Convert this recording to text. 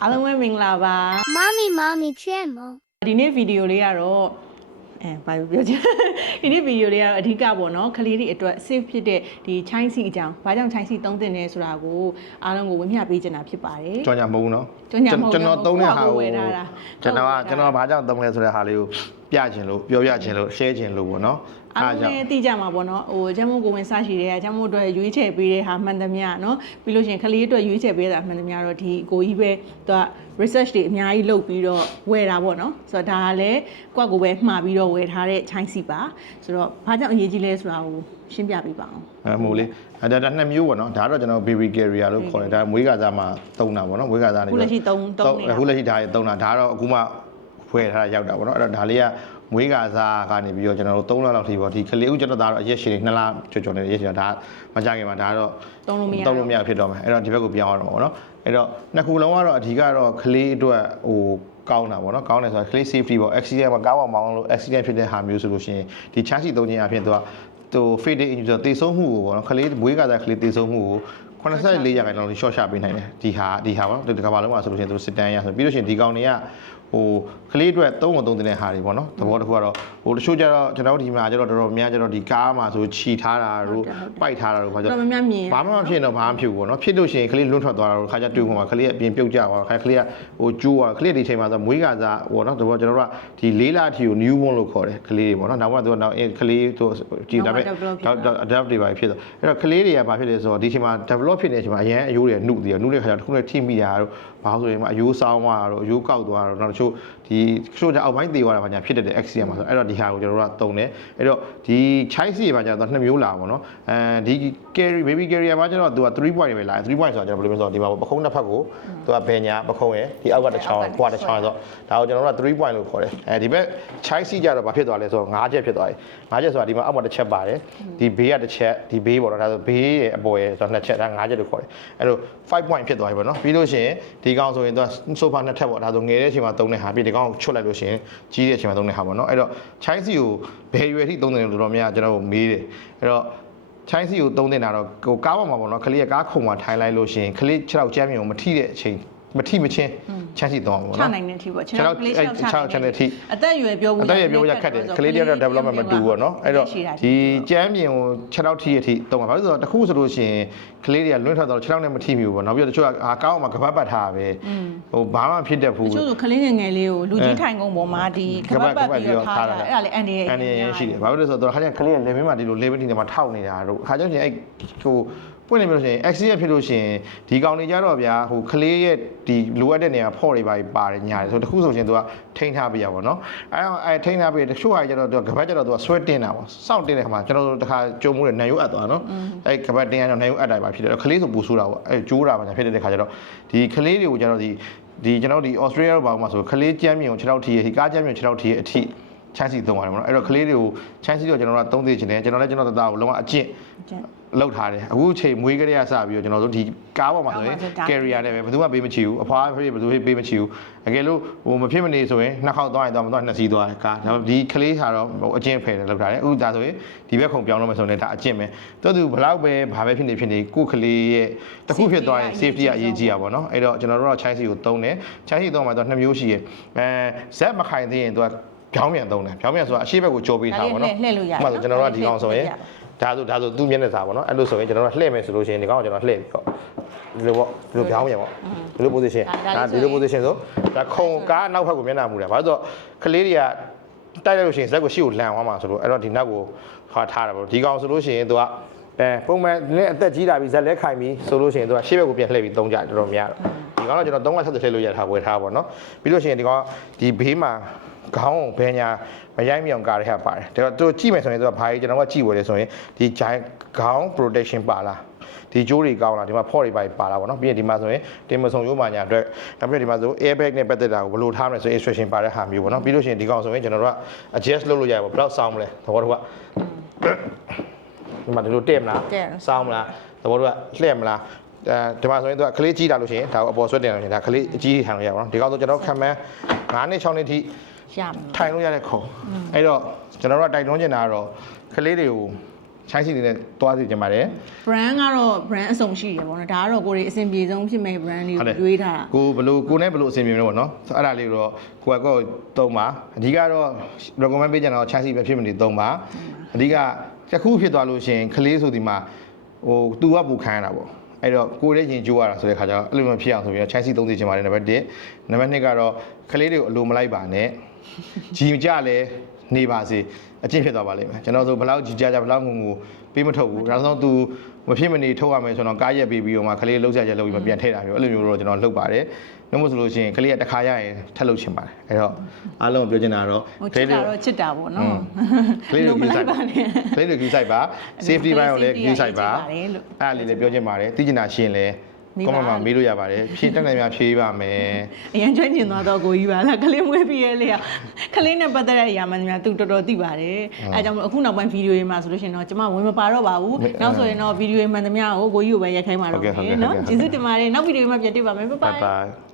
အားလုံးပဲမင်္ဂလာပါ Mommy, mommy, channel. ဒီနေ့ဗီဒီယိုလေးကတော့အဲဘာလို့ပြောချင်ဒီနေ့ဗီဒီယိုလေးကတော့အဓိကပေါ့နော်ကလေးတွေအတွက် safe ဖြစ်တဲ့ဒီ chine စီအကြောင်းဘာကြောင့် chine စီသုံးသင့်လဲဆိုတာကိုအားလုံးကိုဝေမျှပေးချင်တာဖြစ်ပါတယ်ကြောင်ညာမဟုတ်ဘူးနော်ကြောင်ညာမဟုတ်ဘူးကျွန်တော်သုံးတဲ့ဟာကိုကိုဝယ်ထားတာကျွန်တော်ကကိုဝယ်ထားတာကျွန်တော်ဘာကြောင့်သုံးလဲဆိုတဲ့ဟာလေးကိုပြချင်လို့ပြောပြချင်လို့ share ချင်လို့ပေါ့နော် အားဒါလုံးလည်းသိကြမှာပေါ့နော်ဟိုကျမ်းမို့ကိုဝင်စရှိတဲ့ကျမ်းမို့အတွက်ရွေးချယ်ပေးတဲ့ဟာမှန်သမျှနော်ပြီးလို့ရှိရင်ကလေးအတွက်ရွေးချယ်ပေးတာမှန်သမျှတော့ဒီကိုကြီးပဲသူက research တွေအများကြီးလုပ်ပြီးတော့ဝယ်တာပေါ့နော်ဆိုတော့ဒါကလည်းကိုယ့်ကိုယ်ပဲမှားပြီးတော့ဝယ်ထားတဲ့ chine စီပါဆိုတော့ဘာကြောင့်အရေးကြီးလဲဆိုတာကိုရှင်းပြပေးပါအောင်အဲမို့လေအဲဒါဒါနှစ်မျိုးပေါ့နော်ဒါတော့ကျွန်တော် baby carrier လို့ခေါ်တယ်ဒါမွေးကစားမှာသုံးတာပေါ့နော်မွေးကစားနေခုလက်ရှိသုံးသုံးနေတာအခုလက်ရှိဒါရေသုံးတာဒါတော့အခုမှဖွယ်ထားတာရောက်တာပေါ့နော်အဲ့တော့ဒါလေးကမွေးကစားကနေပြီးတော့ကျွန်တော်တို့3လလောက်ထိပေါ့ဒီကလေးဦးကျွန်တော်ဒါတော့အရက်ရှိနေ2လကျော်ကျော်နေရက်ရှိတာဒါမကြခင်မှာဒါတော့သုံးလို့မရသုံးလို့မရဖြစ်တော့မယ်အဲ့တော့ဒီဘက်ကိုပြောင်းရတော့မှာပေါ့နော်အဲ့တော့နှစ်ခုလုံးကတော့အဓိကတော့ကလေးအတွက်ဟိုကောင်းတာပေါ့နော်ကောင်းတယ်ဆိုတာကလေး safety ပေါ့ accident မှာကားပေါ်မောင်းလို့ accident ဖြစ်တဲ့ဟာမျိုးဆိုလို့ရှိရင်ဒီ chance သုံးခြင်းအဖြစ်သူကသူ fading injury ဆိုတေဆုံးမှုကိုပေါ့နော်ကလေးမွေးကစားကလေးတေဆုံးမှုကို84ရာခိုင်နှုန်းလောက် short ချပေးနိုင်တယ်ဒီဟာဒီဟာပေါ့ဒီကမ္ဘာလုံးမှာဆိုလို့ရှိရင်သူစစ်တမ်းရဆိုပြီးလို့ရှိရင်ဒီကောင်တွေက ဟိုကလေးအတွက်သုံးဝန်သုံးတဲ့ဟာတွေပေါ့နော်သဘောတစ်ခုကတော့ဟိုတချို့ကျတော့ကျွန်တော်တို့ဒီမှာကျတော့တော်တော်များကျတော့ဒီကားမှာဆိုခြီထားတာတို့ပိုက်ထားတာတို့ဘာတော်ကြောင့်တော်များများမြင်ဘာမှမဖြစ်တော့ဘာမှမဖြစ်ဘူးပေါ့နော်ဖြစ်လို့ရှိရင်ကလေးလွတ်ထွက်သွားတာတော့ခါကျတွေ့ခွင့်မှာကလေးအပြင်ပြုတ်ကြသွားခါကလေးကဟိုကျိုးသွားကလေးဒီချိန်မှာဆိုမွေးကစားပေါ့နော်ဒါပေါ့ကျွန်တော်တို့ကဒီလေးလအထီကို new born လို့ခေါ်တယ်ကလေးတွေပေါ့နော်နောက်မှသူကနောက်ကလေးသူကြည်ဒါပေမဲ့ adapt တွေပါဖြစ်တော့အဲ့တော့ကလေးတွေကဘာဖြစ်လဲဆိုတော့ဒီချိန်မှာ develop ဖြစ်နေတဲ့အချိန်မှာအရန်အယိုးတွေနှုတ်သေးတယ်နှုတ်တဲ့ခါကျတစ်ခုနဲ့ထိမိတာတို့ ဘာလို့ဆိုရင်အယိုးဆောင်းသွားတာတို့အယိုးကောက်သွားတာတို့နောက်တချို့ဒီချို့ကြအောက်ပိုင်းသေးသွားတာပါညာဖြစ်တဲ့ accident မှာဆိုအဲ့တော့ဒီဟာကိုကျွန်တော်တို့ကတုံတယ်အဲ့တော့ဒီ chise တွေပါကြတော့နှစ်မျိုးလာပါတော့အဲဒီ carry baby carrier မှာကျတော့သူက3 point ပဲလာ3 point ဆိုတော့ကျွန်တော်ဘယ်လိုမျိုးဆိုတော့ဒီမှာပခုံးတစ်ဖက်ကိုသူကဘယ်ညာပခုံးရယ်ဒီအောက်ကတစ်ချောင်းကွာတစ်ချောင်းဆိုတော့ဒါကိုကျွန်တော်တို့က3 point လို့ခေါ်တယ်အဲဒီဘက် chise ကြတော့ဘာဖြစ်သွားလဲဆိုတော့5ချက်ဖြစ်သွားတယ်5ချက်ဆိုတာဒီမှာအောက်မှာတစ်ချက်ပါတယ်ဒီဘေးကတစ်ချက်ဒီဘေးပေါ့နော်ဒါဆိုဘေးရဲ့အပေါ်ရဲ့ဆိုတော့2ချက်ဒါ5ချက်လို့ခေါ်တယ်အဲ့လို5 point ဖြစ်သွားပြီပေါ့နော်ပြီးလို့ရှိရင်ဒီကောင်ဆိုရင်သူက sofa နှစ်ထပ်ပေါ့ဒါဆိုငယ်တဲ့အချိန်မှာသုံးတဲ့ဟာပြီးဒီကောင်ကိုချွတ်လိုက်လို့ရှိရင်ကြီးတဲ့အချိန်မှာသုံးတဲ့ဟာပေါ့နော်အဲ့တော့ chise ကိုဘယ်ရွယ်ထိသုံးတယ်လို့တော်တော်များကျွန်တော်တို့မေးတယ်အဲ့တော့ချိုင်းစီကိုသုံးတင်တာတော့ကိုကားပေါ်မှာပေါ့နော်ကလေးကကားခုံမှာထိုင်လိုက်လို့ရှိရင်ကလေး6ယောက်ကျမ်းမြုံမထိတဲ့အချိန် မထိမချင်းချမ်းစီသုံးအောင်ပေါ့ချနော်နိုင်တဲ့အထိပေါ့ခြေထောက် place အဲ့ချခြေထောက်ချတဲ့အထိအသက်အရွယ်ပြောဘူးအသက်ရပြောရခက်တယ်ကလေးတယောက်တော့ development မတူဘူးပေါ့နော်အဲ့တော့ဒီကျမ်းပြင်ကို6ယောက်ထိအထိသုံးပါဘာလို့ဆိုတော့တစ်ခုဆိုလို့ရှိရင်ကလေးတွေကလွင့်ထွက်တော့6ယောက်နဲ့မထိမိဘူးပေါ့နောက်ပြီးတော့တချို့ကအာကားအောင်မှာကပတ်ပတ်ထားတာပဲဟိုဘာမှဖြစ်တတ်ဘူးတချို့ဆိုကလေးငယ်ငယ်လေးကိုလူကြီးထိုင်ကုန်ပေါ်မှာဒီကပတ်ပတ်ပြီးတော့ထားတာအဲ့ဒါလေအန်ဒီရဲ့အန်ဒီရဲ့ရှိတယ်ဘာဖြစ်လို့လဲဆိုတော့ခါကျရင်ကလေးကလေမင်းမှာဒီလိုလေမင်းဒီမှာထောက်နေတာတို့ခါကျရင်အဲ့ဟိုပွင့်နေပြီလို့ရှိရင် accident ဖြစ်လို့ရှိရင်ဒီကောင်တွေကြတော့ဗျာဟိုကလေးရဲ့ဒီလိုအပ်တဲ့နေရာဖော့တွေပါပါတယ်ညာတယ်ဆိုတခုဆိုရှင်သူကထိန်းထားပြရပါတော့အဲတော့အဲထိန်းထားပြတချို့ဟာကျတော့သူကကပတ်ကျတော့သူကဆွဲတင်းတာပေါ့စောင့်တင်းတဲ့ခါမှာကျွန်တော်တို့တခါကြုံမှုတဲ့နံရိုးအပ်သွားနော်အဲကပတ်တင်းရတော့နံရိုးအပ်တိုင်းပါဖြစ်တယ်ကလေးဆိုပူဆိုးတာပေါ့အဲကျိုးတာပါညာဖြစ်တဲ့ခါကျတော့ဒီကလေးတွေကိုကျတော့ဒီဒီကျွန်တော်ဒီ Australia တော့ဘာမှဆိုကလေးကျမ်းမြင်ကို6တောက်ထီရဲ့ဒီကားကျမ်းမြင်6တောက်ထီရဲ့အထိချမ်းစီသုံးရတယ်ပေါ့နော်အဲ့တော့ကလေးတွေကိုချမ်းစီတော့ကျွန်တော်တို့ကသုံးသေးချင်တယ်ကျွန်တော်လည်းကျွန်တော်သားကိုလုံးဝအကျင့် လောက်ထားတယ်အခုချိန်မွေးကလေးကစပြီးတော့ကျွန်တော်တို့ဒီကားပေါ်မှာဆိုရင် carrier နဲ့ပဲဘယ်သူမှပေးမချီဘူးအဖွားဖေးဘယ်သူမှပေးမချီဘူးအကယ်လို့ဟိုမဖြစ်မနေဆိုရင်နှစ်ခေါက်သွားရင်သွားမသွားနှစ်စီးသွားတယ်ကားဒါဒီကလေးဟာတော့ဟိုအကျင့်ဖယ်တယ်လောက်ထားတယ်အခုဒါဆိုရင်ဒီဘက်ခုံပြောင်းလို့မယ်ဆိုရင်ဒါအကျင့်ပဲတော်သူဘလောက်ပဲဘာပဲဖြစ်နေဖြစ်နေကိုကလေးရဲ့တစ်ခုဖြစ်သွားရင် safety ကအရေးကြီးတာပေါ့နော်အဲ့တော့ကျွန်တော်တို့က chine ကိုသုံးတယ် chine သုံးမှာတော့နှစ်မျိုးရှိရယ်အဲဇက်မခိုင်သေးရင်သူကဖြောင်းမြန်သုံးတယ်ဖြောင်းမြန်ဆိုတာအရှိဘက်ကိုကြော်ပေးထားပါတော့လှည့်လို့ရတယ်ဥပမာဆိုကျွန်တော်တို့ကဒီကောင်ဆိုရင် ဒါဆိုဒါဆိုသူ့မျက်နှာစာပေါ့နော်အဲ့လိုဆိုရင်ကျွန်တော်တို့လှည့်မယ်ဆိုလို့ရှိရင်ဒီကောင်ကိုကျွန်တော်လှည့်ပြီးတော့ဒီလိုပေါ့ဒီလိုပြောင်းပြန်ပေါ့ဒီလို position ဒါဒီလို position ဆိုဒါခုံကားနောက်ဘက်ကိုမျက်နှာမူတယ်ဘာလို့ဆိုတော့ကလေးတွေကတိုက်လိုက်လို့ရှိရင်ဇက်ကိုရှေ့ကိုလန်သွားမှာဆိုလို့အဲ့တော့ဒီနောက်ကိုဟာထားတာပေါ့ဒီကောင်ဆိုလို့ရှိရင်သူက အဲပုံမှန်နဲ့အသက်ကြီးလာပြီဇက်လက်ခိုင်ပြီဆိုလို့ရှိရင်သူကရှေ့ဘက်ကိုပြန်လှည့်ပြီးသုံးကြတယ်တော်တော်များတော့ဒီကောင်တော့ကျွန်တော်360လှည့်လို့ရထားဝယ်ထားပါတော့ပြီးလို့ရှိရင်ဒီကောင်ဒီဘေးမှာခေါင်းကိုဘယ်ညာမရိုက်မြောင်ကားတွေဟာပါတယ်ဒါတော့သူကြည့်မယ်ဆိုရင်သူကဘာကြီးကျွန်တော်ကကြည့်ဝယ်လေဆိုရင်ဒီဂျိုင်းခေါင်း protection ပါလားဒီကြိုးတွေကောင်းလားဒီမှာဖော့တွေပါပါလာပါတော့ပြီးရင်ဒီမှာဆိုရင်တင်မဆုံရိုးမာညာအတွက်နောက်ပြီးဒီမှာဆို airbag နဲ့ပတ်သက်တာကိုဘယ်လိုထားမလဲဆိုရင် instruction ပါတဲ့ဟာမျိုးပေါ့နော်ပြီးလို့ရှိရင်ဒီကောင်ဆိုရင်ကျွန်တော်တို့က adjust လုပ်လို့ရပါဘယ်တော့စောင်းမလဲသဘောတော့က ဒီမှာဒီလိုတက်မလားစောင်းမလားသဘောတော့ကလှည့်မလားအဲဒီမှာဆိုရင်သူကကလေးကြီးလာလို့ရှိရင်ဒါကိုအပေါ်ဆွဲတင်လို့ရှိရင်ဒါကလေးအကြီးထိုင်လို့ရပါတော့ဒီကောင်ဆိုကျွန်တော်ခံမှန်း9နှစ်6နှစ်ထိရမယ် ထိုင်လို့ရတဲ့ခုံအဲ့တော့ကျွန်တော်တို့ကတိုက်တွန်းချင်တာကတော့ကလေးတွေကို ချိုင်းစီနေနဲ့တွားစီချင်ပါတယ် brand ကတော့ brand အစုံရှိတယ်ပေါ့နော်ဒါကတော့ကိုရီအဆင်ပြေဆုံးဖြစ်မဲ့ brand လေးဟုတ်တယ်ကိုရွေးထားတာကိုဘလို့ကိုနဲ့ဘလို့အဆင်ပြေမလဲပေါ့နော်အဲ့ဒါလေးတော့ကိုကကောသုံးပါအဓိကတော့ recommend ပေးကြတော့ chassis ပဲဖြစ်မနေသုံးပါအဓိကတစ်ခုဖြစ်သွားလို့ရှိရင်ခလေးဆိုဒီမှာဟိုသူကပူခံရတာပေါ့အဲ့တော့ကိုရဲ့ရင်ကျိုးရတာဆိုတဲ့ခါကျတော့အဲ့လိုမျိုးဖြစ်အောင်ဆိုပြီးတော့ chassis သုံးစီချင်ပါတယ်နံပါတ်1နံပါတ်2ကတော့ခလေးတွေကိုအလိုမလိုက်ပါနဲ့ကြီးကြလဲ နေပါစေအကျင့်ဖြစ်သွားပါလိမ့်မယ်ကျွန်တော်ဆိုဘယ်လောက်ကြီးကြကြဘယ်လောက်ငုံငုံပေးမထုတ်ဘူးဒါဆိုတော့ तू မဖြစ်မနေထုတ်ရမယ်ဆိုတော့ကားရက်ပေးပြီးတော့မှခလေးလှုပ်ဆက်ချက်လှုပ်ပြီးမှပြန်ထည့်တာမျိုးအဲ့လိုမျိုးတော့ကျွန်တော်လှုပ်ပါတယ်နှမို့ဆိုလို့ရှိရင်ခလေးကတစ်ခါရရင်ထပ်လှုပ်ချင်ပါတယ်အဲ့တော့အားလုံးကိုပြောချင်တာကတော့ဟိုချစ်တာတော့ချစ်တာပေါ့နော်ကလေးတို့မကြီးလိုဆိုင်က်ပါနဲ့ကလေးတို့ကြီးဆိုင်ပါ safety ဘိုင်းကိုလည်း safety ကြီးဆိုင်ပါကရေးကြည့်ပါတယ်လို့အဲ့ဒါလေးလည်းပြောချင်ပါတယ်သိချင်တာရှိရင်လည်း မေးပါ comment မှာမေးလို့ရပါတယ်ဖြည့်တက်နိုင်များဖြည့်ပါမယ်အရင်ကျွမ်းကျင်သွားတော့ကိုကြီးပါလားကလေးမွေးပြီးရဲလေကလေးနဲ့ပတ်သက်တဲ့အရာမှန်များသူတော်တော်သိပါတယ်အဲဒါကြောင့်မလို့အခုနောက်ပိုင်းဗီဒီယိုတွေမှာဆိုလို့ရှိရင်တော့ကျမဝင်မပါတော့ပါဘူးနောက်ဆိုရင်တော့ဗီဒီယိုမှန်သမျှကိုကိုကြီးကိုပဲရိုက်ခိုင်းပါတော့မယ်နော်ကျေးဇူးတင်ပါတယ်နောက်ဗီဒီယိုမှာပြန်တွေ့ပါမယ်ဘိုင် bye ဘိုင် bye